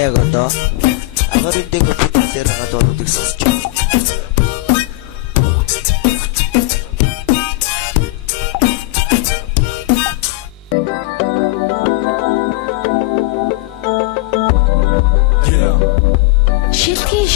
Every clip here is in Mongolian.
яг одоо агарын дээг бүтээр хагаад болоод ирсэж байна.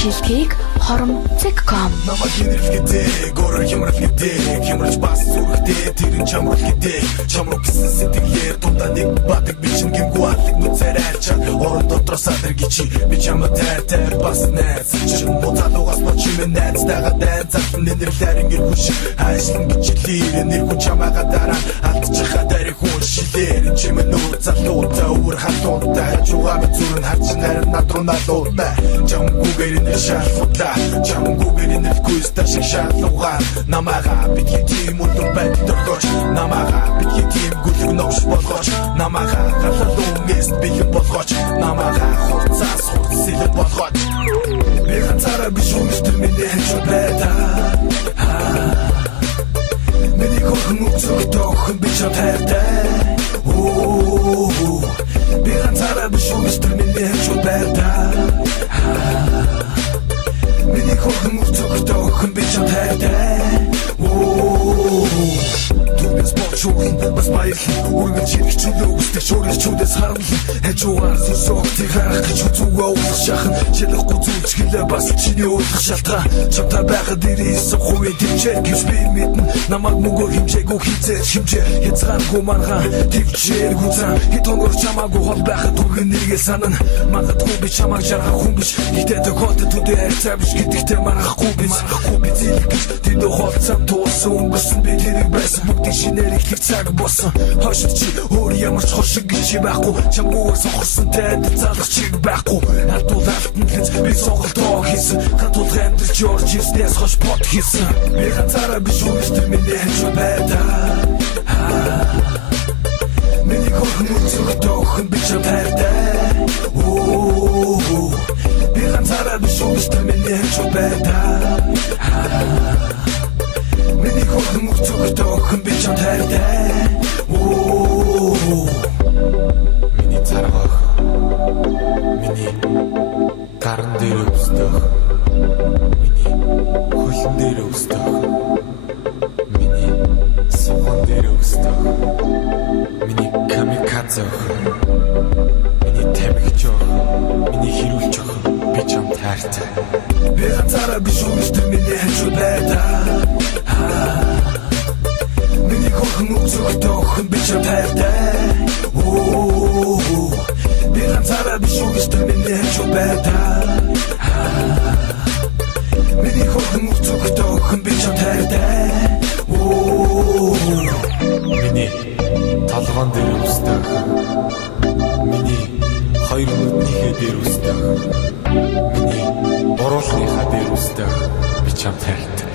Шилтгийг хоромцэг.com намайг хинэрлэхдээ горор хямралгэдэг хямралж бас зүрхтэй тэрэн чамрал гэдэг чамруу гэсэн сэтгэлээр дунда нэг бадаг бичин гимгүй алиг нүцээр айлчаад орон дотроос адэргичи би чамд тайр бас найз чин муудалуугаас бочимэн найзтайгаа дайн зарлан нэнэрлэр ингэр хүш хайшлан гэж илэр нэр хүн чамаага дараа алдчихаа дарих хүн шилэр чимэн нуур залуутай өвөр хатуутай хажуугаа би зүрэн харч нарийн над руу налуутай чамгүйгээр нэр шалфута чамгүйгээр нэр күйстэ шиг шалуугаар намаага бидний тийм үлдэн байдал төргөж намаага бидний тийм гүлэг новш болгож намаага галалуун эст бэлэн болгож намаага хурцаас хурцсэлэн болгож би ганцаараа биш үнэстэр миний хэнчүү байда миний хөрхөн үцэгтэй охин би чам тайртай би ганцаараа биш үнэстэр миний хэнчүү байда миний хөрхөн үцэгтэй охин би чам тайртай Спорчуун бас баярлан үргэлж хэрэгжүүлээ үстэй шуурч чүдээс харамлан хажуугаар сүсөөхтэй харах гэж зүгөө уулах шахан шилэхгүй зүлчгэлээ бас чиний уулах шалтгаан чамтай байгаад ирээсэн хувийн төвчээр гэж би мэднэ намайг мөнгөөр хэмжээгүй хизээж хэмжээ хязгааргүй маргаан төвчээргүй зам хит хонгор чамаагүй хол байхад түргэн нэргээ санана магадгүй би чамааг жаргах хүн биш хитэ тохиолдолд төдөө хайрцаа биш гэдэгтээ марахгүй би зэлэх гэж тэдөө хоолцам туусан өнгөрсөн би тэрийг байсан бүгдийг шинээр их цаг болсон хойшид чи өөр ямар ч хошиг гэж байхгүй чамгүйгээр сохорсон танд залах чиг байхгүй алдуул алтан гэж би сонголтоо хийсэн хатуул амьдрч орж ирснээс хош бод хийсэн би ганцаараа биш үнэстэр миний хэнчүү байда миний хөрхөн үцэгтэй охин би чам тайртай би ганцаараа биш үнэстэр миний хэнчүү байда миний хөрхөн үцэгтэй охин би чам тайртай миний царгах миний гарн дээр өстөх миний хөлн дээр өстөх миний сухан дээр өстөх миний камикадзе миний тамхич миний хэрүүлж би чам тайртай би ганцаараа биш үнэстэр миний хэнчүү байда миний хөрхөн үцэгтэй охин би чам тайртай би ганцаараа биш үнэстэр миний хэнчүү байда миний хөрхөн үцэгтэй охин би чам тайртай миний толгоон дээр өстөх миний хоёр нүднийхээ дээр өстөх миний буруулныхаа дээр өстөх би чам тайртай